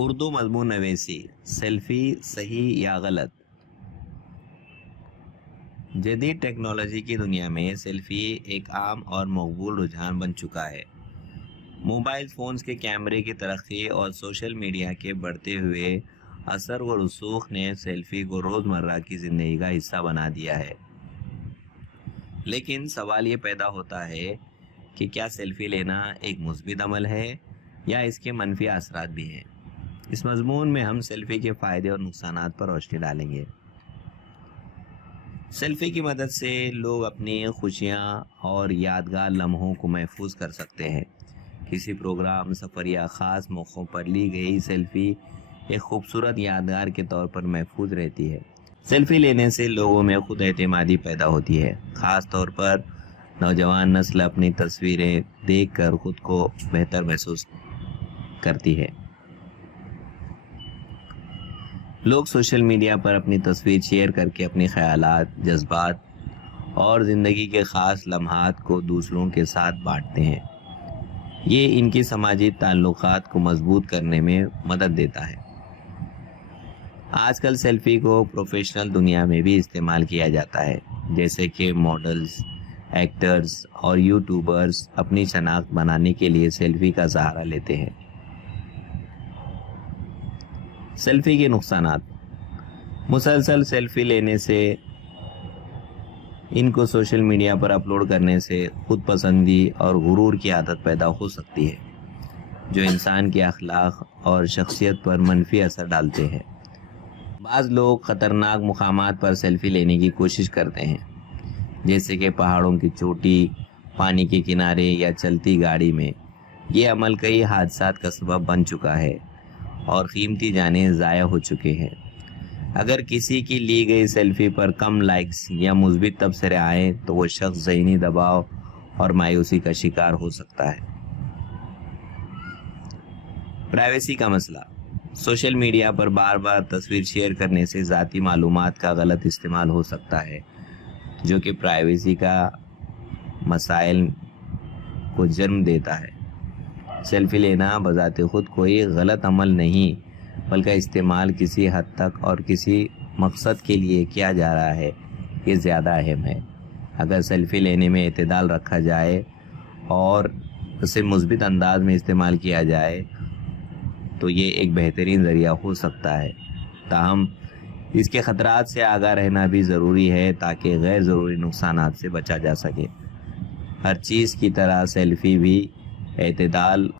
اردو مضمون نویسی سیلفی صحیح یا غلط۔ جدید ٹیکنالوجی کی دنیا میں سیلفی ایک عام اور مقبول رجحان بن چکا ہے۔ موبائل فونز کے کیمرے کی ترقی اور سوشل میڈیا کے بڑھتے ہوئے اثر و رسوخ نے سیلفی کو روزمرہ کی زندگی کا حصہ بنا دیا ہے۔ لیکن سوال یہ پیدا ہوتا ہے کہ کیا سیلفی لینا ایک مثبت عمل ہے یا اس کے منفی اثرات بھی ہیں؟ اس مضمون میں ہم سیلفی کے فائدے اور نقصانات پر روشنی ڈالیں گے۔ سیلفی کی مدد سے لوگ اپنی خوشیاں اور یادگار لمحوں کو محفوظ کر سکتے ہیں۔ کسی پروگرام، سفر یا خاص موقعوں پر لی گئی سیلفی ایک خوبصورت یادگار کے طور پر محفوظ رہتی ہے۔ سیلفی لینے سے لوگوں میں خود اعتمادی پیدا ہوتی ہے، خاص طور پر نوجوان نسل اپنی تصویریں دیکھ کر خود کو بہتر محسوس کرتی ہے۔ لوگ سوشل میڈیا پر اپنی تصویر شیئر کر کے اپنی خیالات، جذبات اور زندگی کے خاص لمحات کو دوسروں کے ساتھ بانٹتے ہیں۔ یہ ان کی سماجی تعلقات کو مضبوط کرنے میں مدد دیتا ہے۔ آج کل سیلفی کو پروفیشنل دنیا میں بھی استعمال کیا جاتا ہے، جیسے کہ ماڈلز، ایکٹرز اور یوٹیوبرز اپنی شناخت بنانے کے لیے سیلفی کا سہارا لیتے ہیں۔ سیلفی کے نقصانات۔ مسلسل سیلفی لینے سے، ان کو سوشل میڈیا پر اپلوڈ کرنے سے خود پسندی اور غرور کی عادت پیدا ہو سکتی ہے، جو انسان کے اخلاق اور شخصیت پر منفی اثر ڈالتے ہیں۔ بعض لوگ خطرناک مقامات پر سیلفی لینے کی کوشش کرتے ہیں، جیسے کہ پہاڑوں کی چوٹی، پانی کے کنارے یا چلتی گاڑی میں۔ یہ عمل کئی حادثات کا سبب بن چکا ہے اور قیمتی جانیں ضائع ہو چکے ہیں۔ اگر کسی کی لی گئی سیلفی پر کم لائکس یا مثبت تبصرے آئیں تو وہ شخص ذہنی دباؤ اور مایوسی کا شکار ہو سکتا ہے۔ پرائیویسی کا مسئلہ۔ سوشل میڈیا پر بار بار تصویر شیئر کرنے سے ذاتی معلومات کا غلط استعمال ہو سکتا ہے، جو کہ پرائیویسی کا مسائل کو جنم دیتا ہے۔ سیلفی لینا بذات خود کوئی غلط عمل نہیں، بلکہ استعمال کسی حد تک اور کسی مقصد کے لیے کیا جا رہا ہے، یہ زیادہ اہم ہے۔ اگر سیلفی لینے میں اعتدال رکھا جائے اور اسے مثبت انداز میں استعمال کیا جائے تو یہ ایک بہترین ذریعہ ہو سکتا ہے۔ تاہم اس کے خطرات سے آگاہ رہنا بھی ضروری ہے تاکہ غیر ضروری نقصانات سے بچا جا سکے۔ ہر چیز کی طرح سیلفی بھی اعتدال